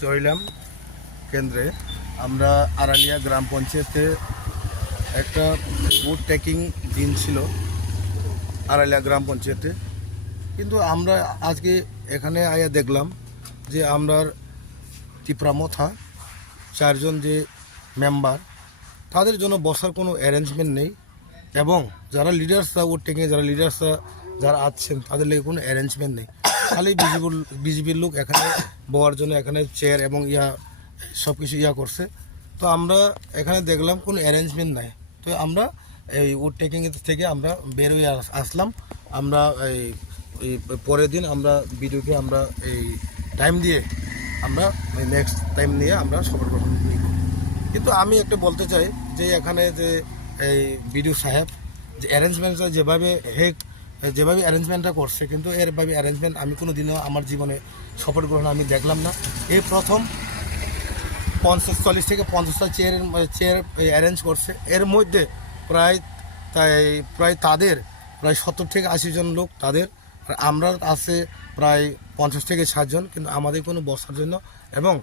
চইলাম কেন্দ্রে। আমরা আড়ালিয়া গ্রাম পঞ্চায়েতে একটা বুট টেকিং দিন ছিল আড়ালিয়া গ্রাম পঞ্চায়েতে। কিন্তু আমরা আজকে এখানে আয়া দেখলাম যে আমরার টিপ্রামথা চারজন যে মেম্বার, তাদের জন্য বসার কোনো অ্যারেঞ্জমেন্ট নেই। এবং যারা লিডার্সরা ওর টেকিংয়ে যারা লিডার্সরা যারা আছেন, তাদের লেগে কোনো অ্যারেঞ্জমেন্ট নেই। খালি বিজেপির বিজেপির লোক এখানে বওয়ার জন্য এখানে চেয়ার এবং ইয়া সব কিছু ইয়া করছে। তো আমরা এখানে দেখলাম কোনো অ্যারেঞ্জমেন্ট নাই। তো আমরা এই উড টেকিং থেকে আমরা বের হয়ে আসলাম। আমরা এই পরের দিন আমরা ভিডিওকে আমরা এই টাইম দিয়ে আমরা নেক্সট টাইম নিয়ে আমরা সবার গ্রহণ কিন্তু আমি একটা বলতে চাই যে এখানে যে এই বিডিও সাহেব যে অ্যারেঞ্জমেন্টটা যেভাবে হেক যেভাবে অ্যারেঞ্জমেন্টটা করছে, কিন্তু এরভাবে অ্যারেঞ্জমেন্ট আমি কোনো দিনও আমার জীবনে শপথ গ্রহণ আমি দেখলাম না। এই প্রথম পঞ্চাশ চল্লিশ থেকে পঞ্চাশটা চেয়ার চেয়ার অ্যারেঞ্জ করছে। এর মধ্যে প্রায় তাই, প্রায় তাদের, প্রায় সত্তর থেকে আশি জন লোক তাদের আমরা আছে প্রায় পঞ্চাশ থেকে ষাটজন কিন্তু আমাদের কোনো বসার জন্য এবং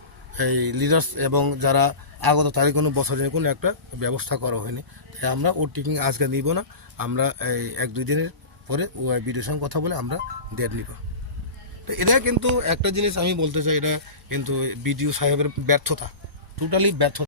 এই লিডার্স এবং যারা আগত তাদের কোনো বসার জন্য কোনো একটা ব্যবস্থা করা হয়নি। তাই আমরা ওর টিকিং আজকে নিব না। আমরা এই এক দুই দিনের পরে বিডিওর সঙ্গে কথা বলে আমরা দেড় নিব। তো এটা কিন্তু একটা জিনিস আমি বলতে চাই, এটা কিন্তু বিডিও সাহেবের ব্যর্থতা টোটালি ব্যর্থতা।